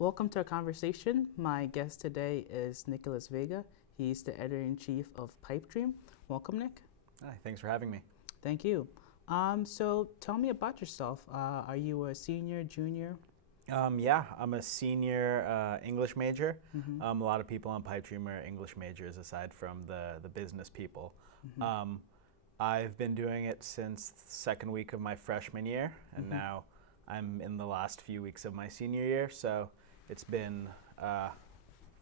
Welcome to our conversation. My guest today is Nicolas Vega. He's the editor-in-chief of Pipedream. Welcome, Nick. Hi, thanks for having me. Thank you. So tell me about yourself. Are you a senior, junior? Yeah, I'm a senior English major. Mm-hmm. A lot of people on Pipedream are English majors aside from the business people. Mm-hmm. I've been doing it since the second week of my freshman year, and Mm-hmm. now I'm in the last few weeks of my senior year, so it's been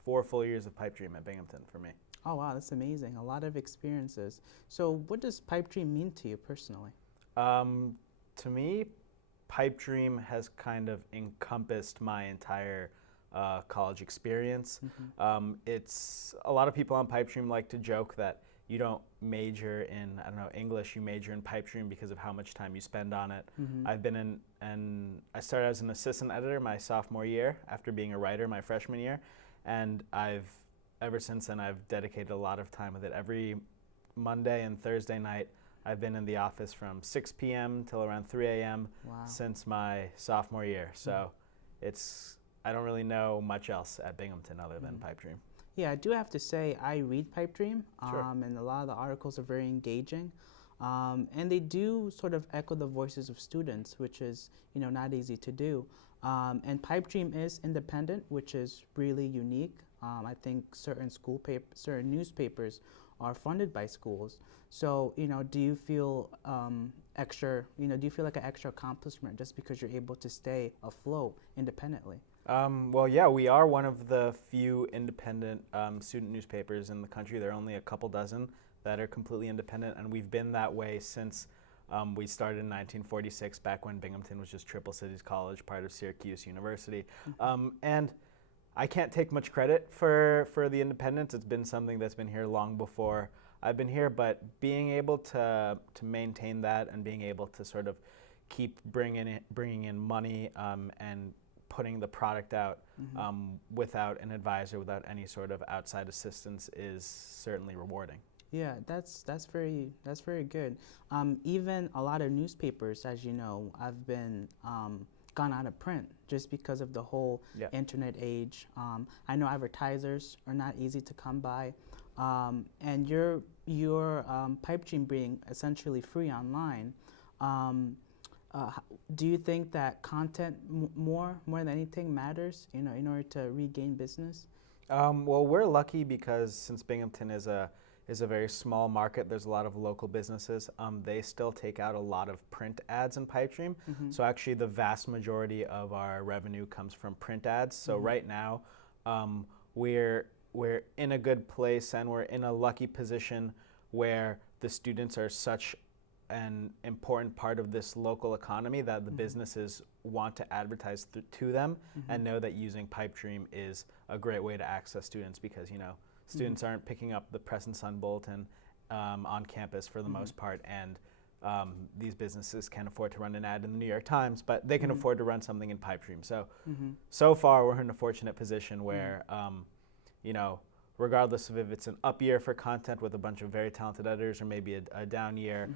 4 full years of Pipedream at Binghamton for me. Oh, wow, that's amazing. A lot of experiences. So what does Pipedream mean to you personally? To me, Pipedream has kind of encompassed my entire college experience. Mm-hmm. It's a lot of people on Pipedream like to joke that you don't major in, I don't know, English, you major in Pipedream because of how much time you spend on it. Mm-hmm. I've been in, and I started as an assistant editor my sophomore year after being a writer my freshman year, and ever since then, I've dedicated a lot of time with it. Every Monday and Thursday night, I've been in the office from 6 p.m. till around 3 a.m. Wow. since my sophomore year. So I don't really know much else at Binghamton other than Pipedream. Yeah, I do have to say I read Pipedream, Sure. and a lot of the articles are very engaging, and they do sort of echo the voices of students, which is not easy to do. And Pipedream is independent, which is really unique. I think certain certain newspapers are funded by schools. So do you feel extra? Do you feel like an extra accomplishment just because you're able to stay afloat independently? Well, yeah, we are one of the few independent student newspapers in the country. There are only a couple dozen that are completely independent, and we've been that way since we started in 1946, back when Binghamton was just Triple Cities College, part of Syracuse University. And I can't take much credit for the independence. It's been something that's been here long before I've been here, but being able to maintain that and being able to sort of keep bringing in money and putting the product out without an advisor, without any sort of outside assistance, is certainly rewarding. Yeah, that's very good. Even a lot of newspapers, as you know, have been gone out of print just because of the whole internet age. I know advertisers are not easy to come by, and your Pipedream being essentially free online. Do you think that content more than anything matters, in order to regain business? Well, we're lucky because since Binghamton is a very small market, there's a lot of local businesses. They still take out a lot of print ads in Pipedream. So actually the vast majority of our revenue comes from print ads. So right now, we're in a good place, and we're in a lucky position where the students are such an important part of this local economy that the businesses want to advertise to them and know that using Pipedream is a great way to access students, because students aren't picking up the Press and Sun Bulletin on campus for the most part, and these businesses can't afford to run an ad in the New York Times, but they can afford to run something in Pipedream. So far we're in a fortunate position where regardless of if it's an up year for content with a bunch of very talented editors or maybe a down year,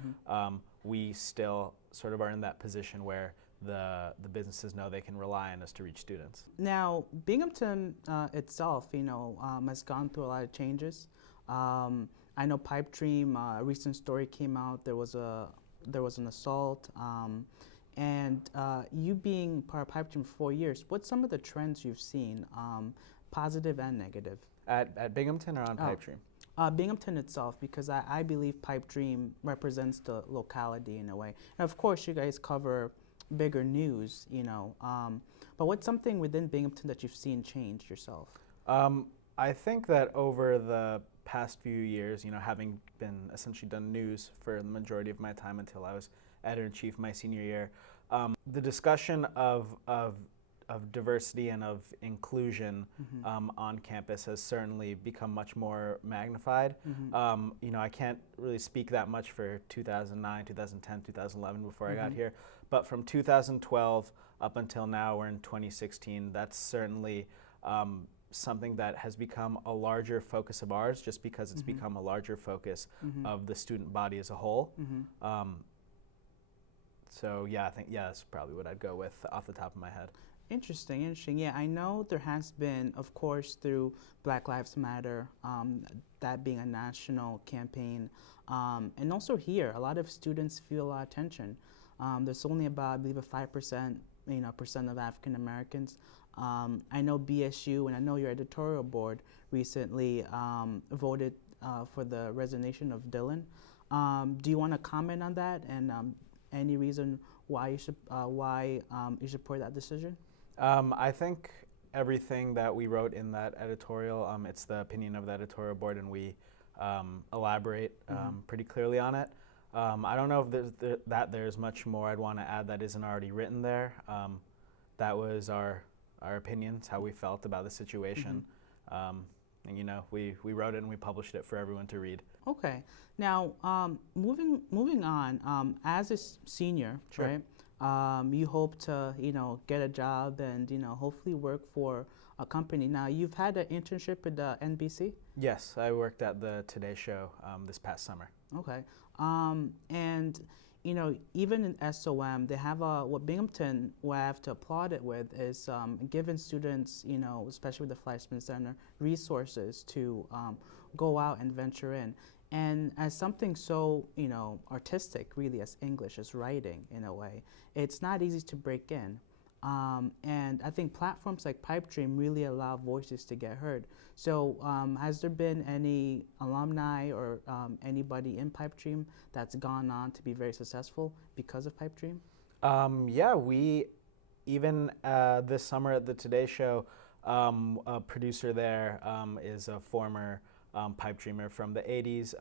we still sort of are in that position where the businesses know they can rely on us to reach students. Now, Binghamton itself, has gone through a lot of changes. I know Pipedream, a recent story came out. There was an assault, and you being part of Pipedream for 4 years, what's some of the trends you've seen, positive and negative? At Binghamton or on Pipedream? Binghamton itself, because I believe Pipedream represents the locality in a way. And of course, you guys cover bigger news, but what's something within Binghamton that you've seen change yourself? I think that over the past few years, having been essentially done news for the majority of my time until I was editor-in-chief my senior year, the discussion of diversity and of inclusion on campus has certainly become much more magnified. I can't really speak that much for 2009, 2010, 2011 before I got here, but from 2012 up until now, we're in 2016, that's certainly something that has become a larger focus of ours, just because it's become a larger focus of the student body as a whole. So yeah, I think that's probably what I'd go with off the top of my head. Interesting, interesting. Yeah, I know there has been, of course, through Black Lives Matter, that being a national campaign, and also here, a lot of students feel a lot of tension. There's only about, I believe, a 5%, percent of African Americans. I know BSU and I know your editorial board recently voted for the resignation of Dylan. Do you want to comment on that and any reason why you support that decision? I think everything that we wrote in that editorial, it's the opinion of the editorial board, and we elaborate pretty clearly on it. I don't know if there's much more I'd want to add that isn't already written there. That was our opinions, how we felt about the situation. And we wrote it and we published it for everyone to read. Okay. Now, moving on, as a senior, Sure. right? You hope to, get a job and, hopefully work for a company. Now, you've had an internship with the NBC? Yes, I worked at the Today Show this past summer. Okay. And, even in SOM, they have what Binghamton, what I have to applaud it with is giving students, especially with the Fleischman Center, resources to go out and venture in. And as something so, artistic, really, as English, as writing, in a way, it's not easy to break in. And I think platforms like Pipedream really allow voices to get heard. So has there been any alumni or anybody in Pipedream that's gone on to be very successful because of Pipedream? Yeah, we, even this summer at the Today Show, a producer there is a former Pipedreamer from the 80s.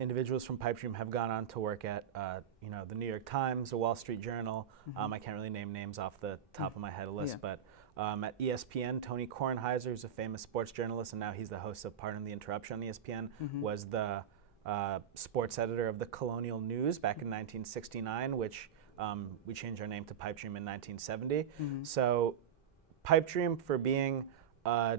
Individuals from Pipedream have gone on to work at the New York Times, the Wall Street Journal. I can't really name names off the top of my head, but at ESPN, Tony Kornheiser, who's a famous sports journalist, and now he's the host of Pardon the Interruption on ESPN, was the sports editor of the Colonial News back in 1969, which we changed our name to Pipedream in 1970. So Pipedream, for being a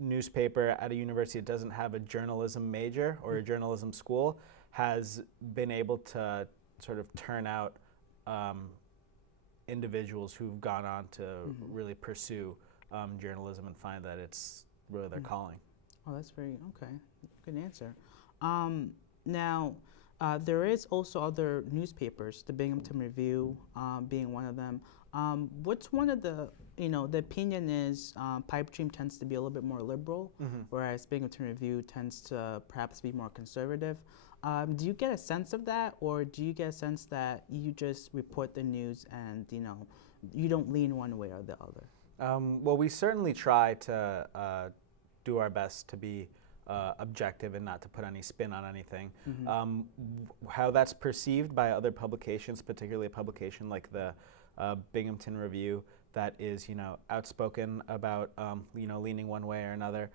newspaper at a university that doesn't have a journalism major or a journalism school, has been able to sort of turn out individuals who've gone on to really pursue journalism and find that it's really their calling. Oh, that's very, okay, good answer. Now, there is also other newspapers, the Binghamton Review being one of them. What's one of the, the opinion is Pipedream tends to be a little bit more liberal, whereas Binghamton Review tends to perhaps be more conservative. Do you get a sense of that, or do you get a sense that you just report the news and, you don't lean one way or the other? Well, we certainly try to do our best to be objective and not to put any spin on anything. How that's perceived by other publications, particularly a publication like the Binghamton Review that is, outspoken about, leaning one way or another,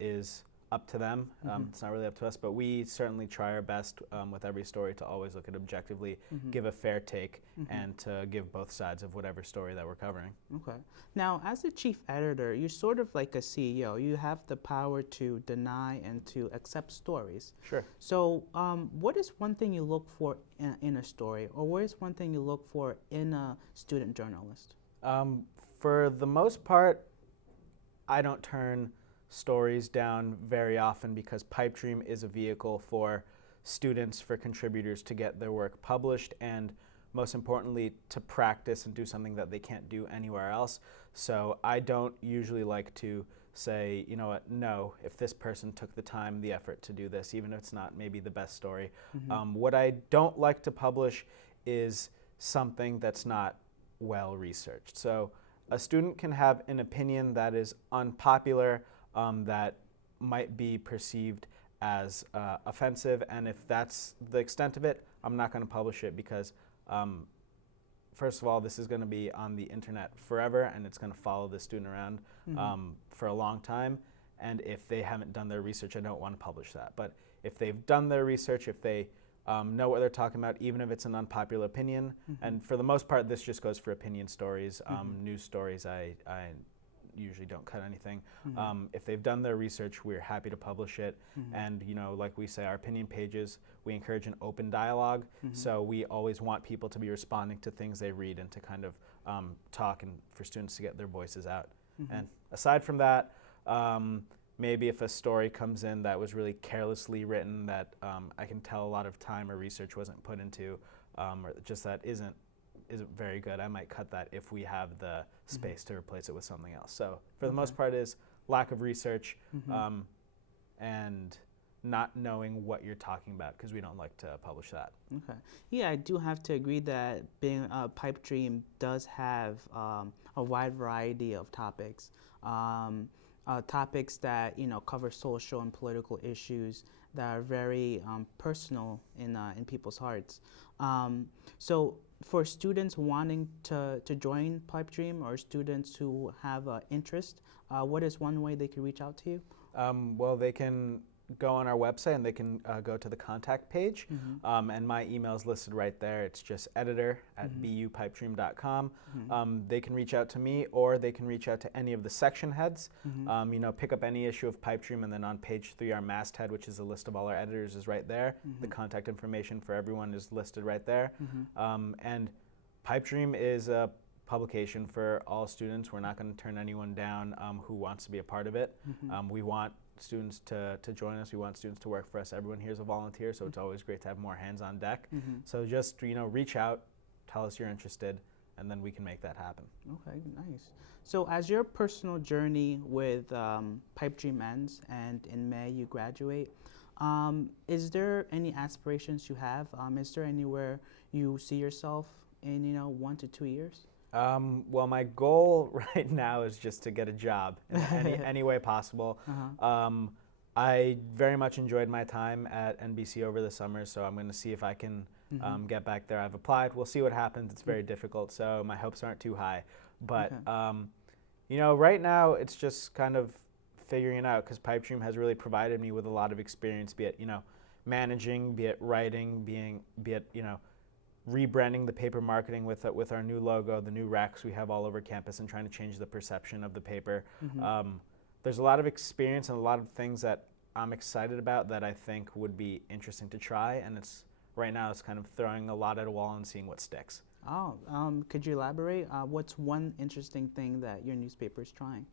is up to them. It's not really up to us, but we certainly try our best with every story to always look at objectively, give a fair take, and to give both sides of whatever story that we're covering. Okay. Now, as a chief editor, you're sort of like a CEO. You have the power to deny and to accept stories. Sure. So what is one thing you look for in a story, or what is one thing you look for in a student journalist? For the most part, I don't turn stories down very often because Pipedream is a vehicle for students, for contributors to get their work published, and most importantly, to practice and do something that they can't do anywhere else. So I don't usually like to say, you know what, no, if this person took the time, the effort to do this, even if it's not maybe the best story. What I don't like to publish is something that's not well researched. So a student can have an opinion that is unpopular, that might be perceived as offensive, and if that's the extent of it, I'm not going to publish it because first of all, this is going to be on the internet forever, and it's going to follow the student around for a long time, and if they haven't done their research, I don't want to publish that. But if they've done their research, if they know what they're talking about, even if it's an unpopular opinion, and for the most part, this just goes for opinion stories, news stories, I usually don't cut anything. If they've done their research, we're happy to publish it. And like we say, our opinion pages, we encourage an open dialogue. So we always want people to be responding to things they read and to kind of talk and for students to get their voices out. And aside from that, maybe if a story comes in that was really carelessly written that I can tell a lot of time or research wasn't put into, or just that isn't very good, I might cut that if we have the space to replace it with something else. So for the most part is lack of research and not knowing what you're talking about, because we don't like to publish that. Okay. Yeah, I do have to agree that being a pipe dream does have a wide variety of topics. Topics that cover social and political issues that are very personal in people's hearts. So for students wanting to join Pipe Dream, or students who have interest, what is one way they can reach out to you? Well, they can go on our website and they can go to the contact page, and my email is listed right there. It's just editor@bupipedream.com. They can reach out to me, or they can reach out to any of the section heads. Pick up any issue of Pipe Dream, and then on page 3, our masthead, which is a list of all our editors, is right there. The contact information for everyone is listed right there. And Pipe Dream is a publication for all students. We're not going to turn anyone down who wants to be a part of it. We want students to join us. We want students to work for us. Everyone here is a volunteer, so it's always great to have more hands on deck. So just reach out, tell us you're interested, and then we can make that happen. Okay, nice. So as your personal journey with Pipe Dream ends, and in May you graduate, is there any aspirations you have? Is there anywhere you see yourself in 1 to 2 years? Well, my goal right now is just to get a job in any way possible. I very much enjoyed my time at NBC over the summer, so I'm going to see if I can get back there. I've applied. We'll see what happens. It's very difficult, so my hopes aren't too high. But, right now it's just kind of figuring it out, because Pipe Dream has really provided me with a lot of experience, be it, managing, be it writing, be it, rebranding the paper, marketing with our new logo, the new racks we have all over campus, and trying to change the perception of the paper. There's a lot of experience and a lot of things that I'm excited about that I think would be interesting to try, and right now it's kind of throwing a lot at a wall and seeing what sticks. Oh, could you elaborate? What's one interesting thing that your newspaper is trying?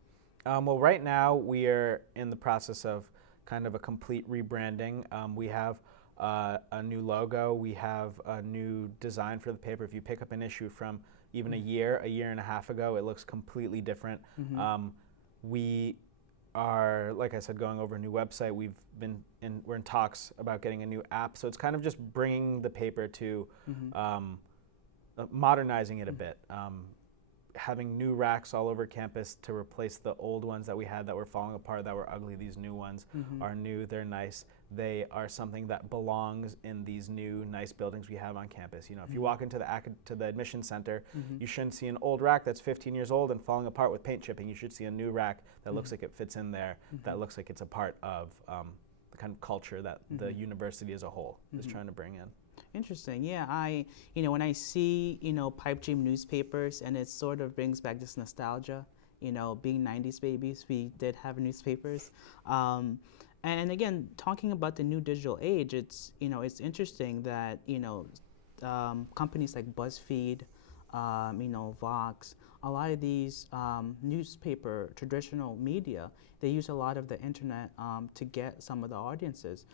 Well, right now we are in the process of kind of a complete rebranding. We have a new logo. We have a new design for the paper. If you pick up an issue from even a year and a half ago, it looks completely different. We are, like I said, going over a new website. We're in talks about getting a new app. So it's kind of just bringing the paper to modernizing it a bit. Having new racks all over campus to replace the old ones that we had that were falling apart, that were ugly. These new ones are new, they're nice. They are something that belongs in these new nice buildings we have on campus. If you walk into the admission center, you shouldn't see an old rack that's 15 years old and falling apart with paint chipping. You should see a new rack that looks like it fits in there, that looks like it's a part of the kind of culture that the university as a whole is trying to bring in. Interesting. Yeah, when I see, Pipe Dream newspapers, and it sort of brings back this nostalgia, being 90s babies, we did have newspapers. And again, talking about the new digital age, it's interesting that, companies like BuzzFeed, Vox, a lot of these newspaper, traditional media, they use a lot of the internet to get some of the audiences,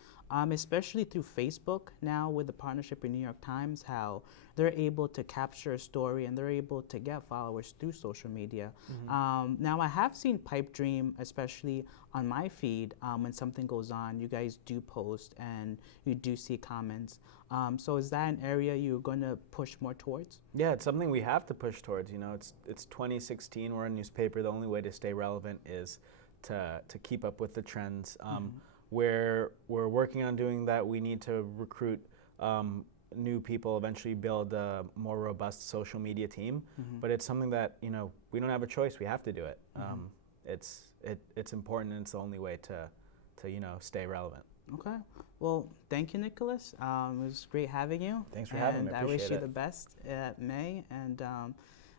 especially through Facebook now with the partnership with New York Times, how they're able to capture a story and they're able to get followers through social media. Now, I have seen Pipe Dream, especially on my feed, when something goes on, you guys do post and you do see comments. So is that an area you're going to push more towards? Yeah, it's something we have to push towards. It's 2016, we're a newspaper. The only way to stay relevant is to keep up with the trends. We're working on doing that. We need to recruit new people, eventually build a more robust social media team. But it's something that we don't have a choice. We have to do it. It's important, and it's the only way to stay relevant. Okay. Well, thank you, Nicholas. It was great having you. Thanks for having me. I wish you the best at May. And all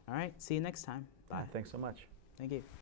right, see you next time. Bye. Thanks so much. Thank you.